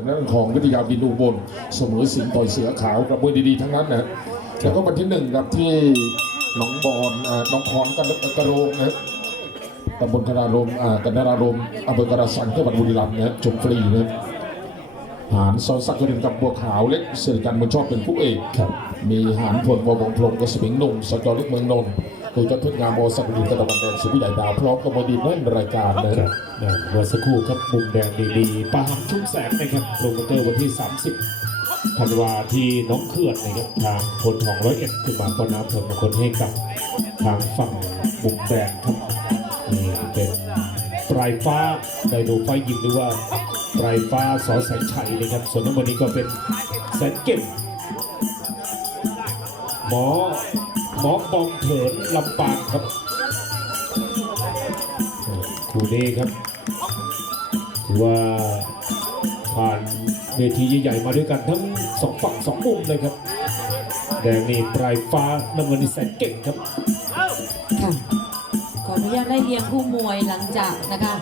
จากนั้นของวิทยาบินอุบลเสมอสิงห์ต่อยเสือขาวกระบวยดีๆทั้งนั้นนะแล้วก็วันที่หนึ่งครับที่หนองบอนอ่าหน้องคอนกันกระโรงนะครับตำบลกระดารมอ่ากันดารารมอำเภอกระสังจังหวัดบุรีรัมย์นะครับชมฟรีนะครับหานซอสักกระดินกับบัวขาวเล็กเสด็จกันมันชอบเป็นผู้เอกครับมีหานพลวงวงพลงกระสมิงหนุ่มสจอเล็กเมืองนนท์ โดยเจ้าเพชรงามโมสักดินกระดวันแดงสุวิไลดาวพร้อมกับมวยดีแน่นรายการนะครับนะเมื่อสักครู่ครับมุมแดงดีๆปาหามชุ่มแสงนะครับโปรโมเตอร์วันที่ 30ธันวาที่หน้องเขื่อนนะครับทางคนของร้อยเอ็ดขึ้นมาป้อนน้ำผลมงคลให้กับทางฝั่งมุมแดงครับนี่เป็นปลายฟ้าไดโนไฟยิงหรือว่าปลายฟ้าสอแสงชัยนะครับส่วนน้ำวันนี้ก็เป็นแสนเก่ง หมอหมอปองเถินลำปางครับคู่นี้ครับถือว่าผ่านเวทีใหญ่ๆมาด้วยกันทั้งสองฝั่งสองมุมเลยครับ แดงนี่ปลายฟ้าน้ำเงินนี่แสนเก่งครับ ไล่เรียงคู่มวยหลังจากนะคะ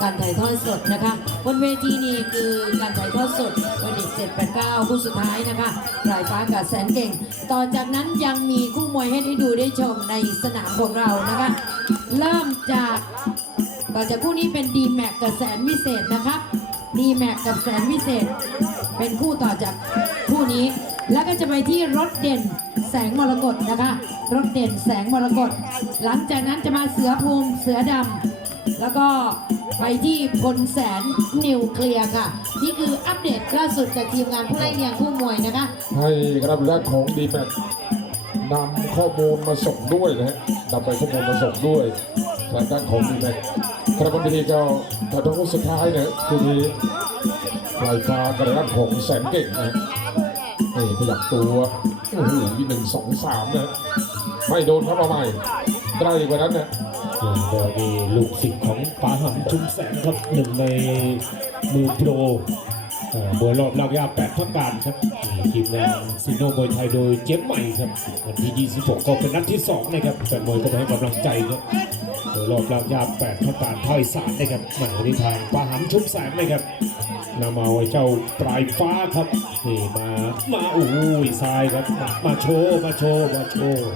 การถ่ายทอดสดนะคะบนเวทีนี่คือการถ่ายทอดสดวันเด็ก789คู่สุดท้ายนะคะปลายฟ้ากับแสนเก่ง ต่อจากนั้นยังมีคู่มวยให้ได้ดูได้ชมในสนามของเรานะคะเริ่มจากต่อจากคู่นี้เป็นดีแม็กกับแสนวิเศษนะคะดีแม็กกับแสนวิเศษ เป็นคู่ต่อจากคู่นี้ แล้วก็จะไปที่รถเด่นแสงมรกตนะคะ รถเด่นแสงมรกตหลังจากนั้นจะมาเสือภูมิเสือดำแล้วก็ไปที่พลแสนนิวเคลียร์ค่ะ นี่คืออัปเดตล่าสุดจากทีมงานผู้ไล่เลียงคู่มวยนะคะ ให้คณะบริหารของดีแม็กนำข้อมูลมาส่งด้วยนะฮะนำไปข้อมูลมาส่งด้วยทางด้านของดีแม็กคณะบริหารก็ถ่ายทอดสุดท้ายเนะคือนี้ปลายฟ้ากระด้านของแสนเก่งนะ นี่ขยับตัวโอ้โหหนึ่งสองสามนะไม่โดนครับเอาใหม่ใกล้กว่านั้นนะก็มีลูกศิษย์ของปาหันชุมแสงครับหนึ่งในมือโปร เอ่อมวยรอบลากยาแปดพักการครับนี่ทีมงานซิโนมวยไทยโดยเจ๊ใหม่ครับวันที่ 26 ก็เป็นนัดที่2นะครับแต่มวยก็มาให้กำลังใจครับมวยรอบลากยาแปดพักการท่อยสารนะครับมาวันนี้ทางป๋าหำชุมแสงนะครับนำเอาไว้เจ้าปลายฟ้าครับนี่มามาโอ้ยทรายครับมามาโชว์มาโชว์มาโชว์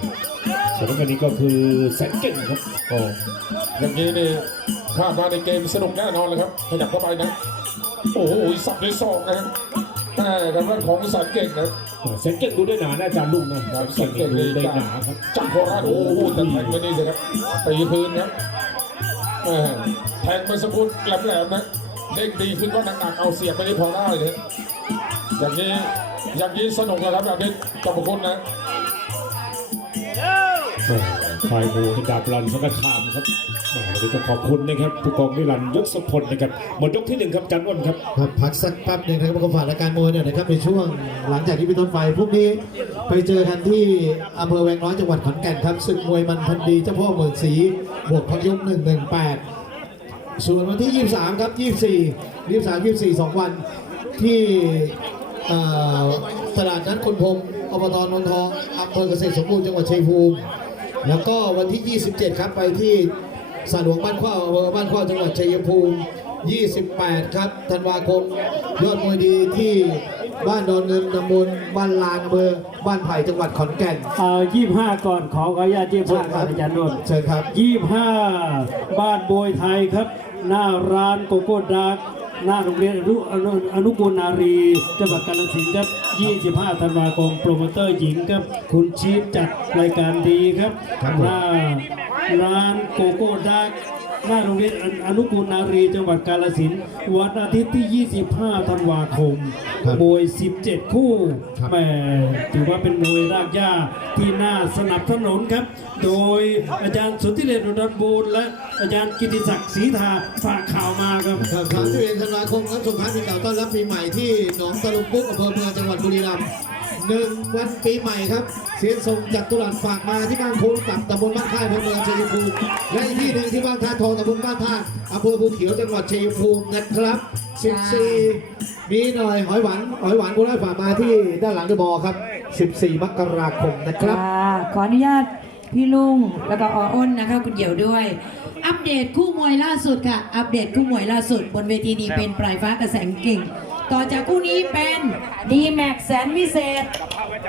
ส่วนวันนี้ก็คือแสนเก่งครับโอ้อย่างนี้นี่คาดว่าในเกมสนุกแน่นอนเลยครับขยับเข้าไปนะ โอ้โหสับด้วยศอกนะครับแต่ทางด้านของแสนเก่งนะเซ็นเก่งดูด้วยหนานะอาจารย์ลุงนะเซ็นเก่งดูได้หนาครับจังโคราชโอ้โหแต่แทงไปนี่สิครับตีพื้นครับแหม่แทงไปสะพุดแหลมๆนะเด้งดีขึ้นก็หนักๆเอาเสียบไปได้พอได้เลยอย่างนี้อย่างนี้สนุกนะครับแบบนี้กรรมคนนะ ไฟมูให้ดาบรันสังกคามครับวันนี้ต้องขอบคุณนะครับผู้กองนิรันดร์ยศพลนะครับหมดยกที่หนึ่งครับจันอ้นครับครับพักสักแป๊บหนึงนะครับก็ฝากรายการมวยเนี่ยนะครับในช่วงหลังจากที่พิต้นไฟพรุ่งนี้ไปเจอกันที่อำเภอแวงน้อยจังหวัดขอนแก่นครับศึกมวยมันพันดีเจ้าพ่อเหมือนสีบวกพักยก118ส่วนวันที่ 23 ครับ 24 23 24 2 วันที่เอ่อตลาดนัดคนพรมอบตนนทองอำเภอเกษตรสมบูรณ์จังหวัดชัยภูมิ แล้วก็วันที่ 27 ครับไปที่สระหลวงบ้านเข้าอำเภอบ้านเข้าจังหวัดชัยภูมิ 28 ครับธันวาคมยอดมวยดีที่บ้านดอนเงินตำบลบ้านลานอำเภอบ้านไผ่จังหวัดขอนแก่น เอายี่ห้าก่อนขอขออนุญาตยี่ห้าก่อนอาจารย์นนท์เชิญครับ ยี่ห้าบ้านบวยไทยครับ หน้าร้านโกโก้ดาร์ก หน้าโรงเรียนอนุอนุอนุกูลนารีจังหวัดกาฬสินธุ์ครับ 25 ธันวาคมโปรโมเตอร์หญิงครับ คุณชีฟจัดรายการดีครับครับผมหน้าร้านโกโก้ดาร์ก หน้าโรงเรียนอนุกูลนารีจังหวัดกาฬสินธุ์วันอาทิตย์ที่ 25 ธันวาคมครับมวย 17 คู่ครับ แหมถือว่าเป็นมวยรากหญ้าที่น่าสนับสนุนครับ โดยอาจารย์สุทธิเดชอุดรบูรณ์และอาจารย์กิติศักดิ์ศรีทาฝากข่าวมาครับ ครับสามสิบเอ็ดธันวาคมครับส่งท้ายปีเก่าต้อนรับปีใหม่ที่หนองตะลุมพุกอำเภอเมืองจังหวัดบุรีรัมย์ หนึ่งวันปีใหม่ครับ เสียนทรงจากตุลันฝากมาที่บ้านโค้งกับตำบลบ้านค่ายอำเภอเมืองชัยภูมิและอีกที่หนึ่งที่บ้านท่าทองตำบลบ้านท่าอำเภอภูเขียวจังหวัดชัยภูมินะครับ14มีหน่อยหอยหวานหอยหวานกุหลาบฝากมาที่ด้านหลังเดอะบอลครับ 14 มกราคมนะครับ ค่ะขออนุญาตพี่ลุงแล้วก็ออ้นนะคะคุณเดี่ยวด้วย อัปเดตคู่มวยล่าสุดค่ะ อัปเดตคู่มวยล่าสุด บนเวทีนี้เป็นปลายฟ้ากระแสงเก่ง ต่อจากคู่นี้เป็นดีแม็กแสนวิเศษ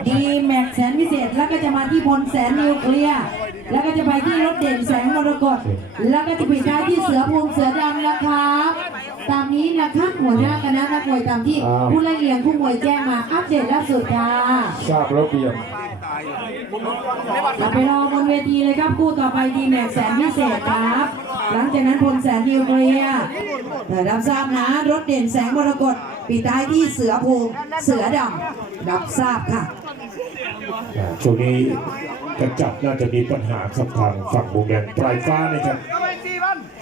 ดีแม็กแสนวิเศษ แล้วก็จะมาที่พลแสนนิวเคลียร์ แล้วก็จะไปที่รถเด่นแสงมรกตแล้วก็จะปิดท้ายที่เสือภูมิเสือดำนะครับ ตามนี้นะครับหัวหน้าคณะนักมวยตามที่ผู้ไล่เลียงผู้มวยแจ้งมาอัปเดตล่าสุดค่ะทราบระเบียบเราไปรอบนเวทีเลยครับคู่ต่อไปดีแม็กแสนพิเศษครับ หลังจากนั้นพลแสนนิวเคลียร์แต่รับทราบนะรถเด่นแสงมรกตปีท้ายที่เสือภูมิเสือดำรับทราบค่ะอ่า ช่วงนี้กระจับน่าจะมีปัญหาครับทางฝั่งมุมแดงปลายฟ้านะครับ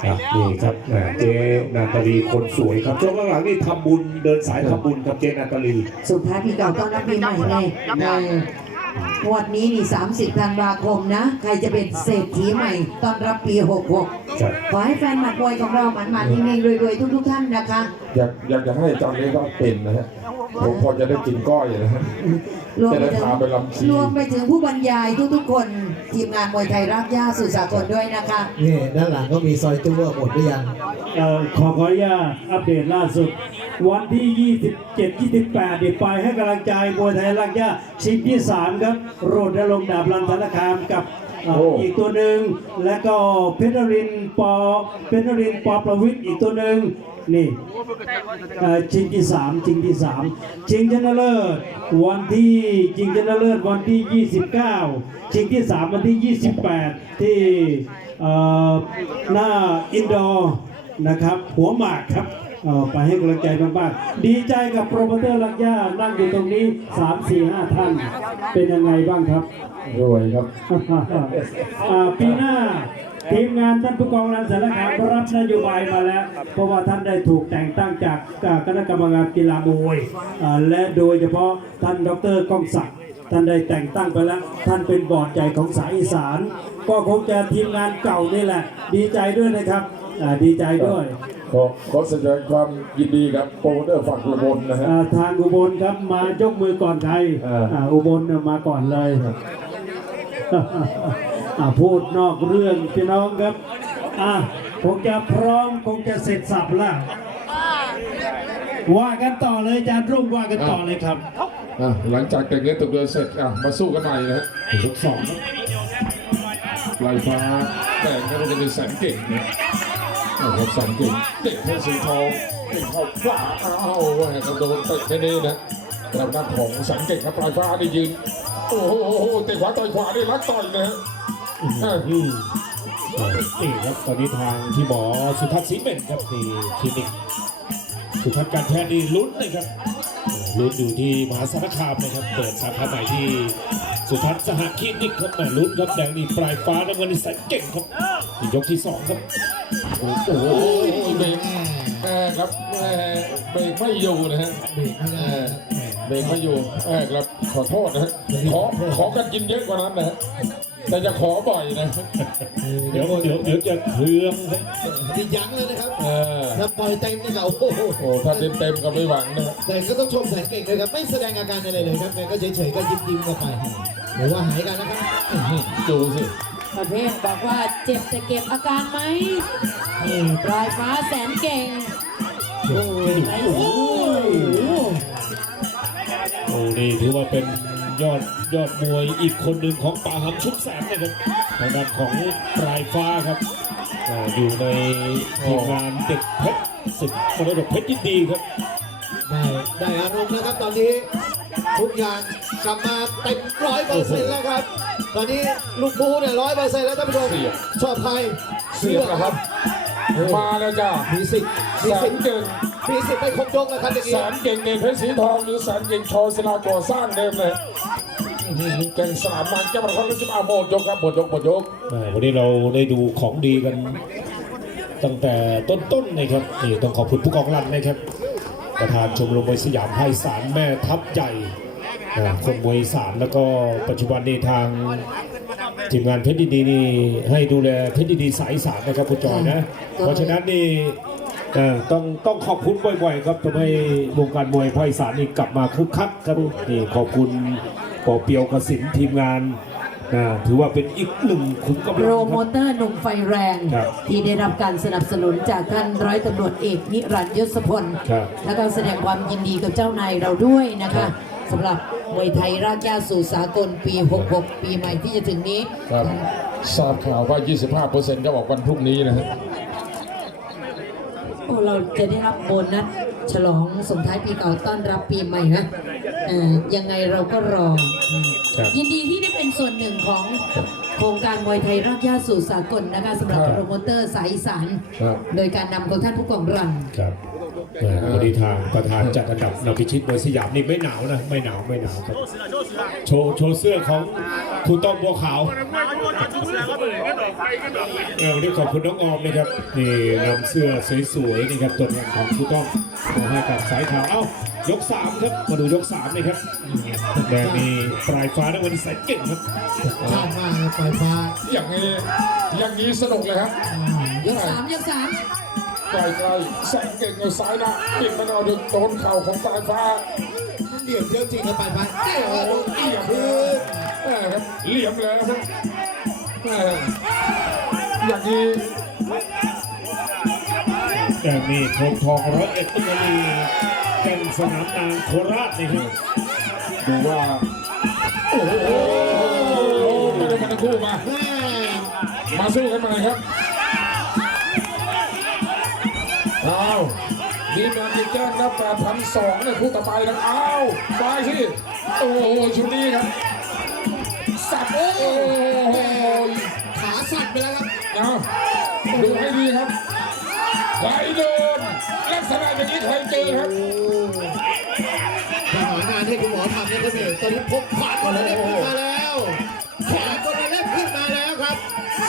อะนี่ครับอ่าเจ๊นาตาลีคนสวยครับช่วงหลังๆนี่ทำบุญเดินสายทำบุญกับเจ๊นาตาลี สุดท้ายปีเก่าต้อนรับปีใหม่ในใน งวดนี้นี่ 30ธันวาคมนะ ใครจะเป็นเศรษฐีใหม่ต้อนรับปี66ครับขอให้แฟนหมัดมวยของเราหมันๆเฮงๆรวยๆ ทุกๆท่านนะคะ อยากอยากจะให้อาจารย์นี้ก็เป็นนะฮะผมพอจะได้กินก้อยนะฮะ รวมจะไปได้ถึงพาไปลำชี รวมไปถึงผู้บรรยายทุกๆ คน ทีมงานมวยไทยรักย่าสุดสากลด้วยนะคะ นี่ ด้านหลังก็มีซอยตู้หมดหรือยัง เอ่อขอขออนุญาตอัปเดตล่าสุด วันที่ 27 28นี่ไปให้กำลังใจมวยไทยรักย่าชิงที่ 3 ครับโรดนรงค์ดาบรันธนคามกับเอ่ออีกตัวหนึ่งและก็เพชรนรินทร์ปอเพชรนรินทร์ปอประวิทย์อีกตัวหนึ่งนี่เอ่อชิงที่3ชิงที่3ชิงชนะเลิศวันที่ชิงชนะเลิศวันที่ 29 ชิงที่3วันที่ 28 ที่เอ่อหน้าอินดอร์นะครับหัวหมากครับ เอ่อไปให้กำลังใจมากๆดีใจกับโปรโมเตอร์ลักย่านั่งอยู่ตรงนี้ 3 4 5 ท่าน เป็นยังไงบ้างครับ รวยครับ อ่าปีหน้าทีมงานท่านผู้กองรันสารคามรับนโยบายมาแล้ว เพราะว่าท่านได้ถูกแต่งตั้งจากจากคณะกรรมการกีฬามวยอ่าและโดยเฉพาะท่านดรก้องศักดิ์ท่านได้แต่งตั้งไปแล้ว ท่านเป็นบอร์ดใหญ่ของสายอีสาน ก็คงจะทีมงานเก่านี่แหละ ดีใจด้วยนะครับอ่าดีใจด้วย ขอขอแสดงความยินดีกับโปรโมเตอร์ฝั่งอุบลนะฮะอ่าทางอุบลครับมายกมือก่อนใครอ่าอ่าอุบลเนี่ยมาก่อนเลยอ่าพูดนอกเรื่องพี่น้องครับอะคงจะพร้อมคงจะเสร็จสับแล้วว่ากันต่อเลยอาจารย์รุ่งว่ากันต่อเลยครับอะหลังจากแต่งเนื้อตกเดือนเสร็จอะมาสู้กันใหม่นะฮะยกสองครับปลายฟ้าแต่งก็จะเป็นแสนเก่งนะเอา ครับแสนเก่งเด็กเพชรสีทองเก่งเข้าขวาเอาแหวนกระโดดเตะแค่นี้นะกระด้านของแสนเก่งครับปลายฟ้าได้ยืนโอ้โหเตะขวาต่อยขวาได้รักต่อยนะฮะอืมนี่ครับตอนนี้ทางที่หมอสุทัศน์ศรีเม่นครับที่คลินิกสุทัศน์การแพทย์นี่ลุ้นเลยครับลุ้นอยู่ที่มหาสารคามนะครับเปิดสาขาใหม่ที่สุทัศน์สหคลินิกครับแม่ลุ้นครับแดงนี่ปลายฟ้าน้ำเงินนี่แสนเก่งครับ ยกที่สองครับ โอ้โหเบรกแม่ครับแม่เบรกไม่อยู่นะฮะเบรกไม่ได้เบรกไม่อยู่แม่ครับขอโทษนะฮะขอขอกันกินเยอะกว่านั้นนะฮะแต่จะขอบ่อยนะ เดี๋ยวเดี๋ยวเดี๋ยวจะเครื่องครับนี่ยั้งเลยนะครับเออถ้าปล่อยเต็มนี่ก็โอ้โหโอ้ถ้าเต็มเต็มๆก็ไม่หวังนะฮะแต่ก็ต้องชมแสนเก่งเลยครับ ไม่แสดงอาการอะไรเลยครับแกก็เฉยๆก็ยิ้มยิ้มๆกันไปหรือว่าหายกันนะครับดูสิ ประเภทบอกว่าเจ็บแต่เก็บอาการไหมนี่ปลายฟ้าแสนเก่ง โอ้ยโอ้โหโอ้นี่ถือว่าเป็นยอดยอดมวยอีกคนหนึ่งของป่าหำชุบแสงนะครับทางด้านของปลายฟ้าครับอ่าอยู่ในทีมงานเด็กเพชรสิบมรดกเพชรยินดีครับ ได้ได้อารมณ์แล้วครับตอนนี้ ทุกอย่างกลับมาเต็มร้อยเปอร์เซ็นต์แล้วครับ ตอนนี้ลูกบูเนี่ยร้อยเปอร์เซ็นต์แล้วท่านผู้ชมชอบใครเสียบนะครับ มาแล้วจ้ามีสิทธิ์มีแสสินทธิ์เก่งมีสิทธิ์ไปครบยกแล้วครับอย่างแสนี้นเก่งเด่นเพชรสีทองหรือแสนเก่งชอศิลาก่อสร้างเดิมเลยอื้อหือเก่งสนามมันจะมาคนละสิบอาโมดยกครับหมดยกหมดยกอ่าวันนี้เราได้ดูของดีกัน ตั้งแต่ต้นๆนะครับนี่ต้องขอบคุณผู้กองรันนะครับ ประธานชมรมมวยสยามให้สารแม่ทัพใหญ่อ่า คนมวยอีสารแล้วก็ปัจจุบันนี้ทางทีมงานเพชรดีๆนี่ให้ดูแลเพชรดีๆสายอีสารนะครับคุณจอยนะ เพราะฉะนั้นนี่เอ่อต้องต้องขอบคุณบ่อยๆครับทำให้วงการมวยภาคอีสานนี่กลับมาคึกคักครับนี่ขอบคุณปอเปียวกสินทีมงานอ่าถือว่าเป็นอีกหนึ่งขุมกำลังโปรคโมรับเตอร์หนุ่มไฟแรงครับที่ได้รับการสนับสนุนจากท่านร้อยตำรวจเอกนิรันดร์ยศพลครับแล้วก็แสดงความยินดีกับเจ้านายเราด้วยนะคะสำหรับ มวยไทยรากหญ้าสู่สากลปี 66 ปีใหม่ที่จะถึงนี้ ครับทราบข่าวว่า 25%ก็บอกวันพรุ่งนี้นะฮะโอ้เราจะได้รับโบนัสฉลองส่งท้ายปีเก่าต้อนรับปีใหม่นะเอ่อยังไงเราก็รออืมครับ ยินดีที่ได้เป็นส่วนหนึ่งของโครงการมวยไทยรากหญ้าสู่สากลนะคะสำหรับครับ โปรโมเตอร์สายอีสาน ครับ โดยการนำของท่านผู้กองรัน ครับเอ่อ วันนี้ทางประธานจัดอันดับนำพิชิตมวยสยามนี่ไม่หนาวนะ ไม่หนาวไม่หนาวครับโชว์โชว์เสื้อของครูต้อมบัวขาวเออวันนี้ขอบคุณน้องออมนะครับนี่นำเสื้อสวยๆนะครับตัวแทนของครูต้อมมาให้กับสายขาวเอ้ายกสามครับมาดูยกสามเลยครับแดงมีปลายฟ้าในวันนี้สายเก่งครับชาติมากครับปลายฟ้าอย่างนี้อย่างนี้สนุกเลยครับยกสามยกสาม ไกลไกลแสงเก่งเอาซ้ายหน้าปิดมันเอาดึงโดนเข่าของปลายฟ้าเหลี่ยมเยอะจริงครับปลายฟ้าโอ้โหนเหลี่ยมเลยแม่ครับเหลี่ยมเลยนะครับแม่อย่างนี้แต่มีทองทองร้อยเอ็ดตุลาแก่นสนามนางโคราชนะครับดูว่า โอ้โหไม่ได้มาทั้งคู่มาแม่มาสู้กันมาเลยครับ อามีแมนติแจ้งนะ8,200เนี่ยคู่ต่อไปนะเอาไปสิโอ้โหชุดนี้ครับสับโอ้โหขาสั่นไปแล้วครับเอาดูให้ดีครับใครโดนลักษณะอย่างนี้ใครเจอครับทหารงานที่คุณหมอทำนี่ก็เนี่ยตอนนี้พกขวานคนละเล่มขึ้นมาแล้วขวานคนละเล่มขึ้นมาแล้วครับ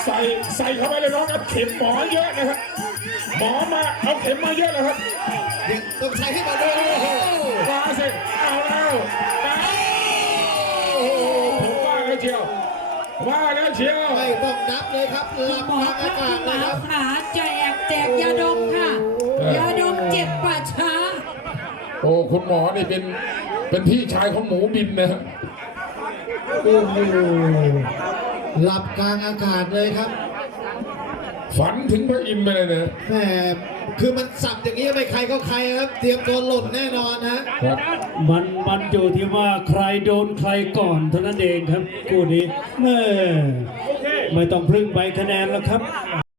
ใส่ใส่เข้าไปเลยน้องครับเข็มหมอเยอะนะครับ หมอมาเอาเข็มมาเยอะเลยครับต้องใช้ให้มาด้วยโอ้โหมาสิเอาแล้วเอาโอ้โหผมว่าแล้วเชียวว่าแล้วเชียวไม่ต้องนับเลยครับลำหมอพังครัอาบกาคุศณหเลยครับมอขาแจกแจกยาดมค่ะ ยาดมเจ็บป่าช้า โอ้คุณหมอนี่เป็นเป็นพี่ชายของหมูบินนะฮะโอ้โหหลับกลางอากาศเลยครับ ฝันถึงพระอินทร์ไปเลยนะ แหมคือมันสับอย่างนี้ไม่ใครก็ใครครับ เตรียมตัวหล่นแน่นอนฮะครับมันมันอยู่ที่ว่าใครโดนใครก่อนเท่านั้นเองครับคู่นี้แม่ไม่ต้องพึ่งใบคะแนนแล้วครับ